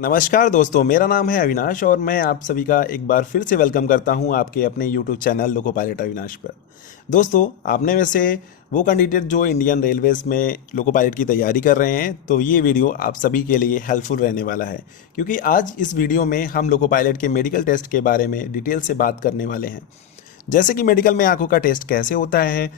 नमस्कार दोस्तों, मेरा नाम है अविनाश और मैं आप सभी का एक बार फिर से वेलकम करता हूं आपके अपने YouTube channel loco pilot Avinash पर। दोस्तों, आपने में से वो कैंडिडेट जो इंडियन रेलवेज़ में लोको पायलट की तैयारी कर रहे हैं, तो ये वीडियो आप सभी के लिए हेल्पफुल रहने वाला है, क्योंकि आज इस वीडियो में हम लोको पायलट के मेडिकल टेस्ट के बारे में डिटेल से बात करने वाले हैं। जैसे कि मेडिकल में आंखों का टेस्ट कैसे होता है,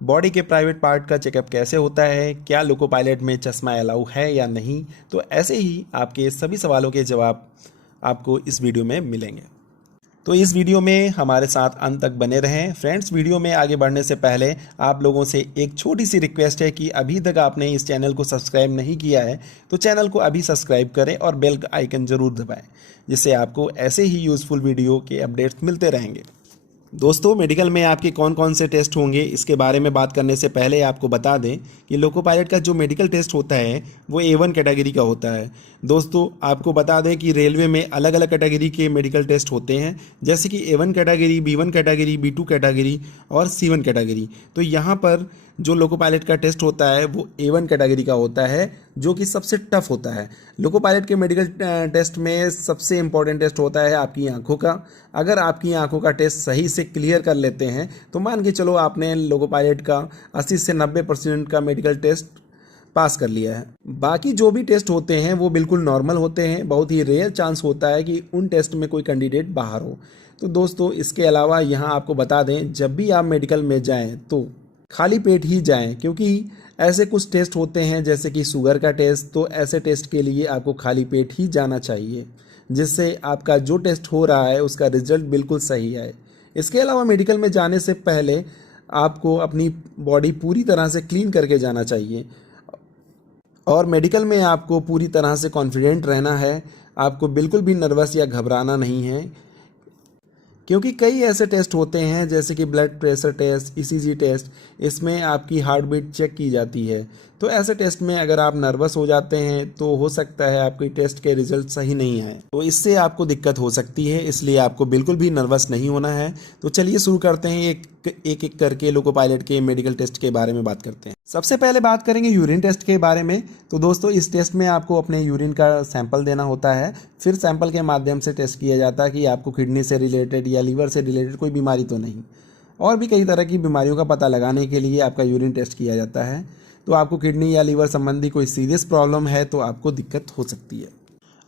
बॉडी के प्राइवेट पार्ट का चेकअप कैसे होता है, क्या लोको पायलट में चश्मा अलाउ है या नहीं, तो ऐसे ही आपके सभी सवालों के जवाब आपको इस वीडियो में मिलेंगे। तो इस वीडियो में हमारे साथ अंत तक बने रहें। फ्रेंड्स, वीडियो में आगे बढ़ने से पहले आप लोगों से एक छोटी सी रिक्वेस्ट है कि अभी तक आपने इस चैनल को सब्सक्राइब नहीं किया है तो चैनल को अभी सब्सक्राइब करें और बेल का आइकन ज़रूर दबाएं, जिससे आपको ऐसे ही यूज़फुल वीडियो के अपडेट्स मिलते रहेंगे। दोस्तों, मेडिकल में आपके कौन कौन से टेस्ट होंगे इसके बारे में बात करने से पहले आपको बता दें कि लोको पायलट का जो मेडिकल टेस्ट होता है वो A1 कैटेगरी का होता है। दोस्तों, आपको बता दें कि रेलवे में अलग अलग कैटेगरी के मेडिकल टेस्ट होते हैं, जैसे कि A1 category, B1 category, B2 category और C1 कैटेगरी। तो यहाँ पर जो लोको पायलट का टेस्ट होता है वो A1 कैटेगरी का होता है, जो कि सबसे टफ होता है। लोको पायलट के मेडिकल टेस्ट में सबसे इम्पॉर्टेंट टेस्ट होता है आपकी आंखों का। अगर आपकी आंखों का टेस्ट सही से क्लियर कर लेते हैं तो मान के चलो आपने लोको पायलट का 80 से 90% का मेडिकल टेस्ट पास कर लिया है। बाकी जो भी टेस्ट होते हैं वो बिल्कुल नॉर्मल होते हैं। बहुत ही रेयर चांस होता है कि उन टेस्ट में कोई कैंडिडेट बाहर हो। तो दोस्तों, इसके अलावा यहाँ आपको बता दें, जब भी आप मेडिकल में जाएँ तो खाली पेट ही जाएं, क्योंकि ऐसे कुछ टेस्ट होते हैं जैसे कि शुगर का टेस्ट, तो ऐसे टेस्ट के लिए आपको खाली पेट ही जाना चाहिए, जिससे आपका जो टेस्ट हो रहा है उसका रिजल्ट बिल्कुल सही आए। इसके अलावा मेडिकल में जाने से पहले आपको अपनी बॉडी पूरी तरह से क्लीन करके जाना चाहिए और मेडिकल में आपको पूरी तरह से कॉन्फिडेंट रहना है। आपको बिल्कुल भी नर्वस या घबराना नहीं है, क्योंकि कई ऐसे टेस्ट होते हैं जैसे कि blood pressure test, ECG test, इसमें आपकी हार्ट बीट चेक की जाती है। तो ऐसे टेस्ट में अगर आप नर्वस हो जाते हैं तो हो सकता है आपके टेस्ट के रिजल्ट सही नहीं आए, तो इससे आपको दिक्कत हो सकती है। इसलिए आपको बिल्कुल भी नर्वस नहीं होना है। तो चलिए शुरू करते हैं, एक करके लोको पायलट के मेडिकल टेस्ट के बारे में बात करते हैं। सबसे पहले बात करेंगे यूरिन टेस्ट के बारे में। तो दोस्तों, इस टेस्ट में आपको अपने यूरिन का सैंपल देना होता है, फिर सैंपल के माध्यम से टेस्ट किया जाता है कि आपको किडनी से रिलेटेड या लीवर से रिलेटेड कोई बीमारी तो नहीं। और भी कई तरह की बीमारियों का पता लगाने के लिए आपका यूरिन टेस्ट किया जाता है। तो आपको किडनी या लीवर संबंधी कोई सीरियस प्रॉब्लम है तो आपको दिक्कत हो सकती है।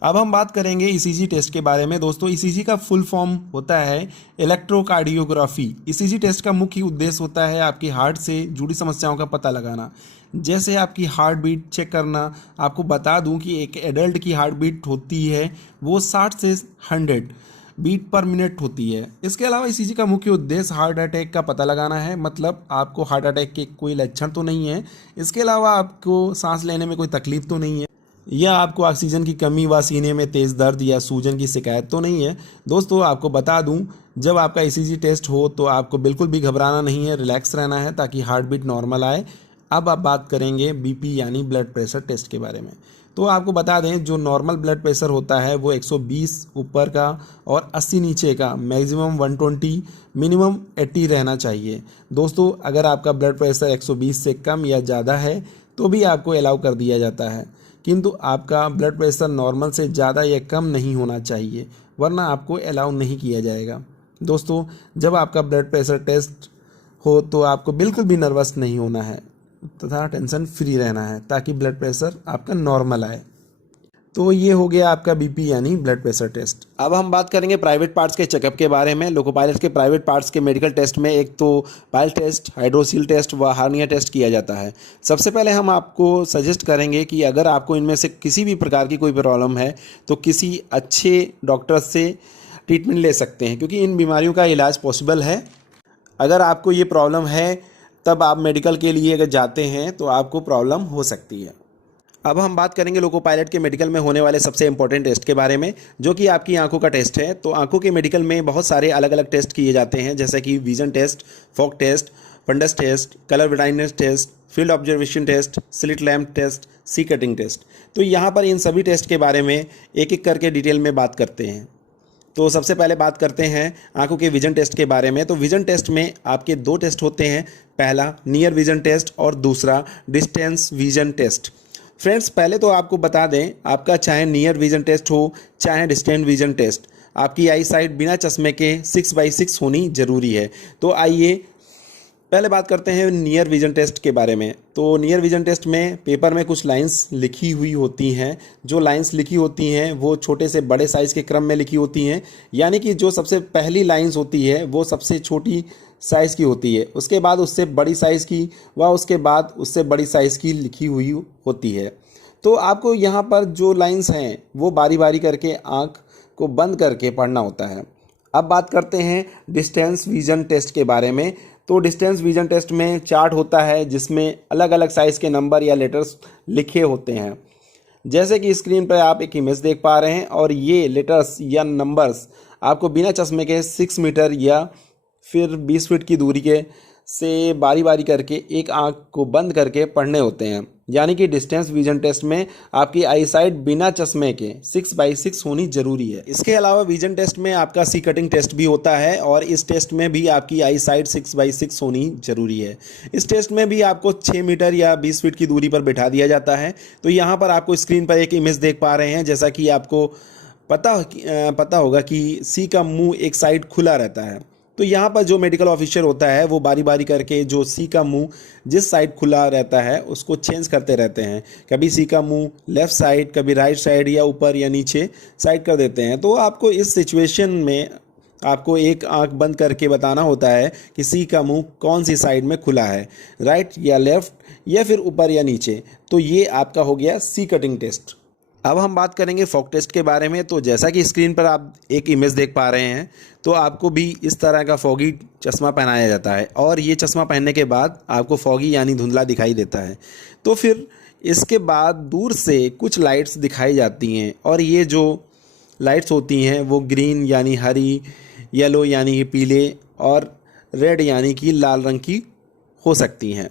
अब हम बात करेंगे ECG टेस्ट के बारे में। दोस्तों, ECG का फुल फॉर्म होता है इलेक्ट्रोकार्डियोग्राफी। ECG टेस्ट का मुख्य उद्देश्य होता है आपकी हार्ट से जुड़ी समस्याओं का पता लगाना, जैसे आपकी हार्ट बीट चेक करना। आपको बता दूं कि एक एडल्ट की हार्ट बीट होती है वो 60 से 100 बीट पर मिनट होती है। इसके अलावा ECG का मुख्य उद्देश्य हार्ट अटैक का पता लगाना है, मतलब आपको हार्ट अटैक के कोई लक्षण तो नहीं है, इसके अलावा आपको सांस लेने में कोई तकलीफ तो नहीं है, या आपको ऑक्सीजन की कमी व सीने में तेज़ दर्द या सूजन की शिकायत तो नहीं है। दोस्तों, आपको बता दूं, जब आपका ECG टेस्ट हो तो आपको बिल्कुल भी घबराना नहीं है, रिलैक्स रहना है ताकि हार्ट बीट नॉर्मल आए। अब आप बात करेंगे BP यानी ब्लड प्रेशर टेस्ट के बारे में। तो आपको बता दें, जो नॉर्मल ब्लड प्रेशर होता है वो 120 ऊपर का और 80 नीचे का, मैक्सिमम 120, मिनिमम 80 रहना चाहिए। दोस्तों, अगर आपका ब्लड प्रेशर 120 से कम या ज़्यादा है तो भी आपको अलाउ कर दिया जाता है, किंतु आपका ब्लड प्रेशर नॉर्मल से ज़्यादा या कम नहीं होना चाहिए, वरना आपको अलाउ नहीं किया जाएगा। दोस्तों, जब आपका ब्लड प्रेशर टेस्ट हो तो आपको बिल्कुल भी नर्वस नहीं होना है तथा टेंशन फ्री रहना है, ताकि ब्लड प्रेशर आपका नॉर्मल आए। तो ये हो गया आपका BP यानी ब्लड प्रेशर टेस्ट। अब हम बात करेंगे प्राइवेट पार्ट्स के चेकअप के बारे में। लोको पायलट के प्राइवेट पार्ट्स के मेडिकल टेस्ट में एक तो पायल टेस्ट, हाइड्रोसील टेस्ट व हार्निया टेस्ट किया जाता है। सबसे पहले हम आपको सजेस्ट करेंगे कि अगर आपको इनमें से किसी भी प्रकार की कोई प्रॉब्लम है तो किसी अच्छे डॉक्टर से ट्रीटमेंट ले सकते हैं, क्योंकि इन बीमारियों का इलाज पॉसिबल है। अगर आपको ये प्रॉब्लम है तब आप मेडिकल के लिए अगर जाते हैं तो आपको प्रॉब्लम हो सकती है। अब हम बात करेंगे लोको पायलट के मेडिकल में होने वाले सबसे इंपॉर्टेंट टेस्ट के बारे में, जो कि आपकी आंखों का टेस्ट है। तो आंखों के मेडिकल में बहुत सारे अलग अलग टेस्ट किए जाते हैं, जैसे कि vision test, fog test, fundus test, colour blindness test, field observation test, slit lamp test, C cutting test. तो यहाँ पर इन सभी टेस्ट के बारे में एक एक करके डिटेल में बात करते हैं। तो सबसे पहले बात करते हैं आंखों के विजन टेस्ट के बारे में। तो विजन टेस्ट में आपके दो टेस्ट होते हैं, पहला नियर विजन टेस्ट और दूसरा डिस्टेंस विजन टेस्ट। फ्रेंड्स पहले तो आपको बता दें, आपका चाहे नियर विजन टेस्ट हो चाहे डिस्टेंट विजन टेस्ट, आपकी आई साइट बिना चश्मे के 6/6 होनी ज़रूरी है। तो आइए पहले बात करते हैं नियर विजन टेस्ट के बारे में। तो नियर विजन टेस्ट में पेपर में कुछ लाइंस लिखी हुई होती हैं। जो लाइंस लिखी होती हैं वो छोटे से बड़े साइज़ के क्रम में लिखी होती हैं, यानी कि जो सबसे पहली लाइंस होती है वो सबसे छोटी साइज़ की होती है, उसके बाद उससे बड़ी साइज़ की व उसके बाद उससे बड़ी साइज़ की लिखी हुई होती है। तो आपको यहाँ पर जो लाइंस हैं वो बारी बारी करके आँख को बंद करके पढ़ना होता है। अब बात करते हैं डिस्टेंस विजन टेस्ट के बारे में। तो डिस्टेंस विजन टेस्ट में चार्ट होता है जिसमें अलग अलग साइज़ के नंबर या लेटर्स लिखे होते हैं। जैसे कि स्क्रीन पर आप एक इमेज देख पा रहे हैं और ये लेटर्स या नंबर्स आपको बिना चश्मे के 6 मीटर या फिर 20 फीट की दूरी के से बारी बारी करके एक आंख को बंद करके पढ़ने होते हैं। यानी कि डिस्टेंस विजन टेस्ट में आपकी आई साइट बिना चश्मे के 6/6 होनी जरूरी है। इसके अलावा विजन टेस्ट में आपका सी कटिंग टेस्ट भी होता है और इस टेस्ट में भी आपकी आई साइट 6/6 होनी जरूरी है। इस टेस्ट में भी आपको 6 मीटर या 20 फीट की दूरी पर बैठा दिया जाता है। तो यहाँ पर आपको स्क्रीन पर एक इमेज देख पा रहे हैं। जैसा कि आपको पता होगा कि सी का मुंह एक साइड खुला रहता है। तो यहाँ पर जो मेडिकल ऑफिसर होता है वो बारी बारी करके जो सी का मुंह जिस साइड खुला रहता है उसको चेंज करते रहते हैं। कभी सी का मुंह लेफ़्ट साइड, कभी राइट साइड या ऊपर या नीचे साइड कर देते हैं। तो आपको इस सिचुएशन में आपको एक आंख बंद करके बताना होता है कि सी का मुंह कौन सी साइड में खुला है, राइट या लेफ़्ट या फिर ऊपर या नीचे। तो ये आपका हो गया सी कटिंग टेस्ट। अब हम बात करेंगे फॉग टेस्ट के बारे में। तो जैसा कि स्क्रीन पर आप एक इमेज देख पा रहे हैं, तो आपको भी इस तरह का फॉगी चश्मा पहनाया जाता है और ये चश्मा पहनने के बाद आपको फॉगी यानी धुंधला दिखाई देता है। तो फिर इसके बाद दूर से कुछ लाइट्स दिखाई जाती हैं और ये जो लाइट्स होती हैं वो ग्रीन यानी हरी, येलो यानी कि पीले और रेड यानी कि लाल रंग की हो सकती हैं।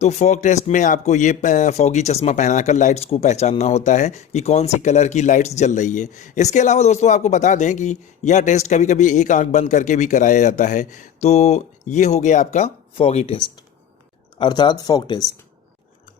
तो फॉग टेस्ट में आपको ये फॉगी चश्मा पहनाकर लाइट्स को पहचानना होता है कि कौन सी कलर की लाइट्स जल रही है। इसके अलावा दोस्तों आपको बता दें कि यह टेस्ट कभी कभी एक आंख बंद करके भी कराया जाता है। तो ये हो गया आपका फॉगी टेस्ट अर्थात फॉग टेस्ट।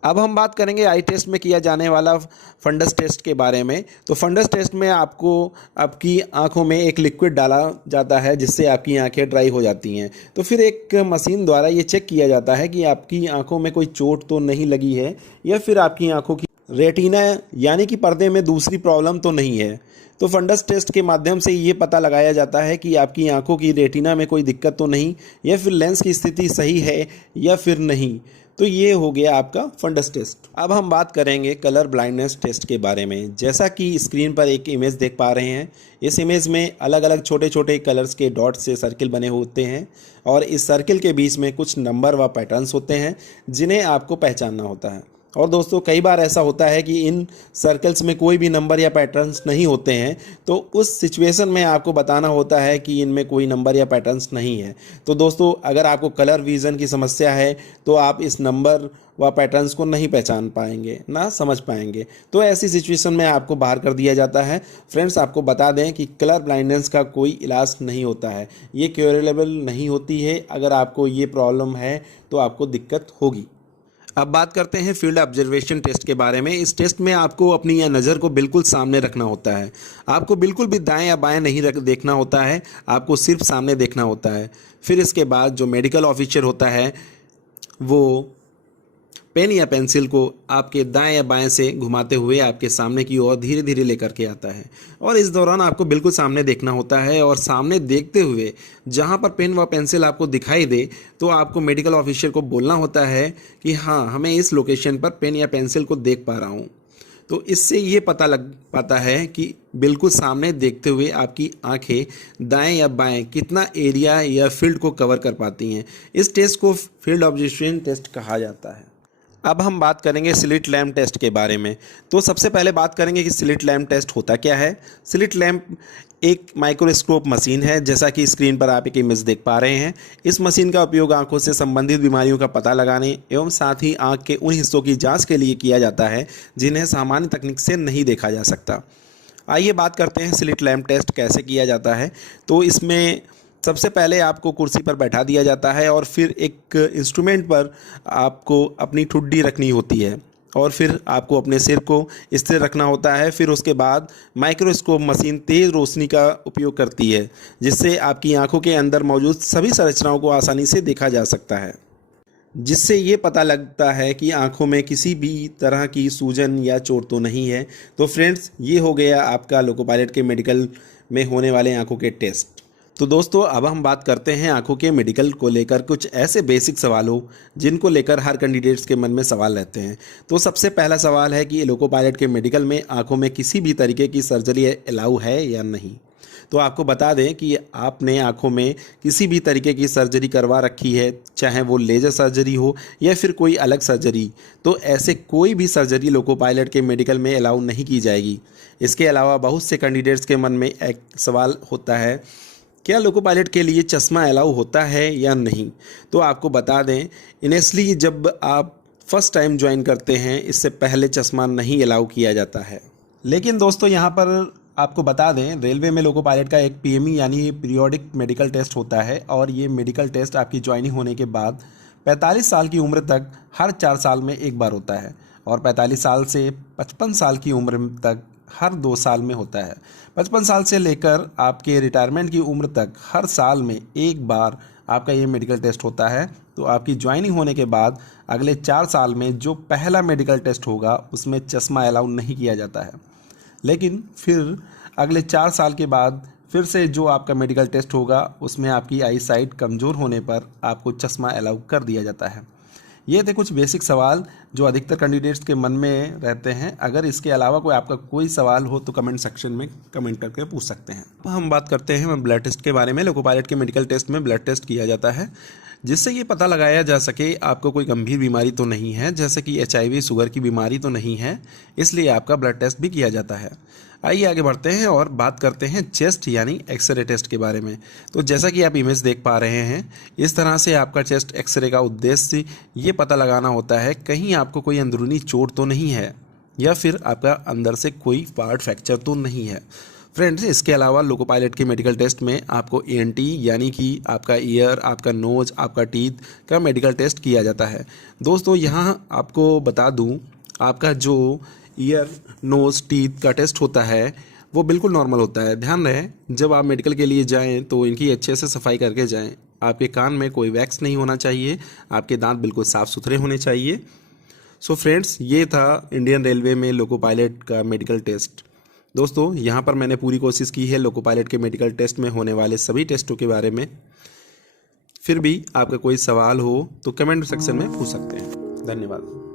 अब हम बात करेंगे आई टेस्ट में किया जाने वाला फंडस टेस्ट के बारे में। तो फंडस टेस्ट में आपको आपकी आंखों में एक लिक्विड डाला जाता है जिससे आपकी आंखें ड्राई हो जाती हैं। तो फिर एक मशीन द्वारा ये चेक किया जाता है कि आपकी आंखों में कोई चोट तो नहीं लगी है या फिर आपकी आंखों की रेटिना यानी कि पर्दे में दूसरी प्रॉब्लम तो नहीं है। तो फंडस टेस्ट के माध्यम से ये पता लगाया जाता है कि आपकी आंखों की रेटिना में कोई दिक्कत तो नहीं या फिर लेंस की स्थिति सही है या फिर नहीं। तो ये हो गया आपका फंडस टेस्ट। अब हम बात करेंगे कलर ब्लाइंडनेस टेस्ट के बारे में। जैसा कि स्क्रीन पर एक इमेज देख पा रहे हैं, इस इमेज में अलग अलग छोटे छोटे कलर्स के डॉट से सर्किल बने होते हैं और इस सर्किल के बीच में कुछ नंबर व पैटर्न्स होते हैं जिन्हें आपको पहचानना होता है। और दोस्तों कई बार ऐसा होता है कि इन सर्कल्स में कोई भी नंबर या पैटर्न्स नहीं होते हैं, तो उस सिचुएशन में आपको बताना होता है कि इनमें कोई नंबर या पैटर्न्स नहीं है। तो दोस्तों अगर आपको कलर विज़न की समस्या है तो आप इस नंबर व पैटर्न्स को नहीं पहचान पाएंगे, ना समझ पाएंगे। तो ऐसी सिचुएशन में आपको बाहर कर दिया जाता है। फ्रेंड्स आपको बता दें कि कलर ब्लाइंडनेस का कोई इलाज नहीं होता है, ये क्योरेबल नहीं होती है। अगर आपको ये प्रॉब्लम है तो आपको दिक्कत होगी। अब बात करते हैं फील्ड ऑब्जर्वेशन टेस्ट के बारे में। इस टेस्ट में आपको अपनी नज़र को बिल्कुल सामने रखना होता है। आपको बिल्कुल भी दाएं या बाएं नहीं देखना होता है, आपको सिर्फ सामने देखना होता है। फिर इसके बाद जो मेडिकल ऑफिसर होता है वो पेन या पेंसिल को आपके दाएं या बाएं से घुमाते हुए आपके सामने की ओर धीरे धीरे लेकर के आता है और इस दौरान आपको बिल्कुल सामने देखना होता है और सामने देखते हुए जहां पर पेन व पेंसिल आपको दिखाई दे तो आपको मेडिकल ऑफिसर को बोलना होता है कि हाँ, हमें इस लोकेशन पर पेन या पेंसिल को देख पा रहा हूँ। तो इससे ये पता लग पाता है कि बिल्कुल सामने देखते हुए आपकी आंखें दाएं या बाएं कितना एरिया या फील्ड को कवर कर पाती हैं। इस टेस्ट को फील्ड ऑब्जर्वेशन टेस्ट कहा जाता है। अब हम बात करेंगे स्लिट लैम्प टेस्ट के बारे में। तो सबसे पहले बात करेंगे कि स्लिट लैम्प टेस्ट होता क्या है। स्लिट लैम्प एक माइक्रोस्कोप मशीन है, जैसा कि स्क्रीन पर आप एक इमेज देख पा रहे हैं। इस मशीन का उपयोग आंखों से संबंधित बीमारियों का पता लगाने एवं साथ ही आंख के उन हिस्सों की जांच के लिए किया जाता है जिन्हें सामान्य तकनीक से नहीं देखा जा सकता। आइए बात करते हैं स्लिट लैम्प टेस्ट कैसे किया जाता है। तो इसमें सबसे पहले आपको कुर्सी पर बैठा दिया जाता है और फिर एक इंस्ट्रूमेंट पर आपको अपनी ठुड्डी रखनी होती है और फिर आपको अपने सिर को स्थिर रखना होता है। फिर उसके बाद माइक्रोस्कोप मशीन तेज़ रोशनी का उपयोग करती है, जिससे आपकी आंखों के अंदर मौजूद सभी संरचनाओं को आसानी से देखा जा सकता है, जिससे ये पता लगता है कि आंखों में किसी भी तरह की सूजन या चोट तो नहीं है। तो फ्रेंड्स, ये हो गया आपका लोको पायलट के मेडिकल में होने वाले आंखों के टेस्ट। तो दोस्तों, अब हम बात करते हैं आंखों के मेडिकल को लेकर कुछ ऐसे बेसिक सवालों जिनको लेकर हर कैंडिडेट्स के मन में सवाल रहते हैं। तो सबसे पहला सवाल है कि लोको पायलट के मेडिकल में आंखों में किसी भी तरीके की सर्जरी अलाउ है या नहीं। तो आपको बता दें कि आपने आंखों में किसी भी तरीके की सर्जरी करवा रखी है, चाहे वो लेज़र सर्जरी हो या फिर कोई अलग सर्जरी, तो ऐसे कोई भी सर्जरी लोको पायलट के मेडिकल में अलाउ नहीं की जाएगी। इसके अलावा बहुत से कैंडिडेट्स के मन में एक सवाल होता है, क्या लोको पायलट के लिए चश्मा अलाउ होता है या नहीं। तो आपको बता दें, इनिशियली जब आप फर्स्ट टाइम ज्वाइन करते हैं, इससे पहले चश्मा नहीं अलाउ किया जाता है। लेकिन दोस्तों, यहाँ पर आपको बता दें, रेलवे में लोको पायलट का एक पीएमई यानी पीरियोडिक मेडिकल टेस्ट होता है, और ये मेडिकल टेस्ट आपकी ज्वाइनिंग होने के बाद 45 साल की उम्र तक हर 4 साल में एक बार होता है, और 45 साल से 55 साल की उम्र तक हर 2 साल में होता है। 55 साल से लेकर आपके रिटायरमेंट की उम्र तक हर साल में एक बार आपका ये मेडिकल टेस्ट होता है। तो आपकी ज्वाइनिंग होने के बाद अगले 4 साल में जो पहला मेडिकल टेस्ट होगा, उसमें चश्मा अलाउ नहीं किया जाता है। लेकिन फिर अगले 4 साल के बाद फिर से जो आपका मेडिकल टेस्ट होगा, उसमें आपकी आई साइट कमज़ोर होने पर आपको चश्मा अलाउ कर दिया जाता है। ये थे कुछ बेसिक सवाल जो अधिकतर कैंडिडेट्स के मन में रहते हैं। अगर इसके अलावा कोई आपका कोई सवाल हो तो कमेंट सेक्शन में कमेंट करके पूछ सकते हैं। हम बात करते हैं ब्लड टेस्ट के बारे में। लोको पायलट के मेडिकल टेस्ट में ब्लड टेस्ट किया जाता है, जिससे ये पता लगाया जा सके आपको कोई गंभीर बीमारी तो नहीं है, जैसे कि HIV शुगर की बीमारी तो नहीं है, इसलिए आपका ब्लड टेस्ट भी किया जाता है। आइए आगे बढ़ते हैं और बात करते हैं चेस्ट यानी एक्सरे टेस्ट के बारे में। तो जैसा कि आप इमेज देख पा रहे हैं, इस तरह से आपका चेस्ट एक्सरे का उद्देश्य ये पता लगाना होता है कहीं आपको कोई अंदरूनी चोट तो नहीं है, या फिर आपका अंदर से कोई पार्ट फ्रैक्चर तो नहीं है। फ्रेंड्स, इसके अलावा लोको पायलट के मेडिकल टेस्ट में आपको ENT यानी कि आपका ईयर, आपका नोज, आपका टीथ का मेडिकल टेस्ट किया जाता है। दोस्तों, यहाँ आपको बता दूँ, आपका जो ईयर, नोज, टीथ का टेस्ट होता है वो बिल्कुल नॉर्मल होता है। ध्यान रहे, जब आप मेडिकल के लिए जाएं तो इनकी अच्छे से सफाई करके जाएं। आपके कान में कोई वैक्स नहीं होना चाहिए, आपके दांत बिल्कुल साफ़ सुथरे होने चाहिए। सो फ्रेंड्स, ये था इंडियन रेलवे में लोको पायलट का मेडिकल टेस्ट। दोस्तों, यहाँ पर मैंने पूरी कोशिश की है लोको पायलट के मेडिकल टेस्ट में होने वाले सभी टेस्टों के बारे में। फिर भी आपका कोई सवाल हो तो कमेंट सेक्शन में पूछ सकते हैं। धन्यवाद।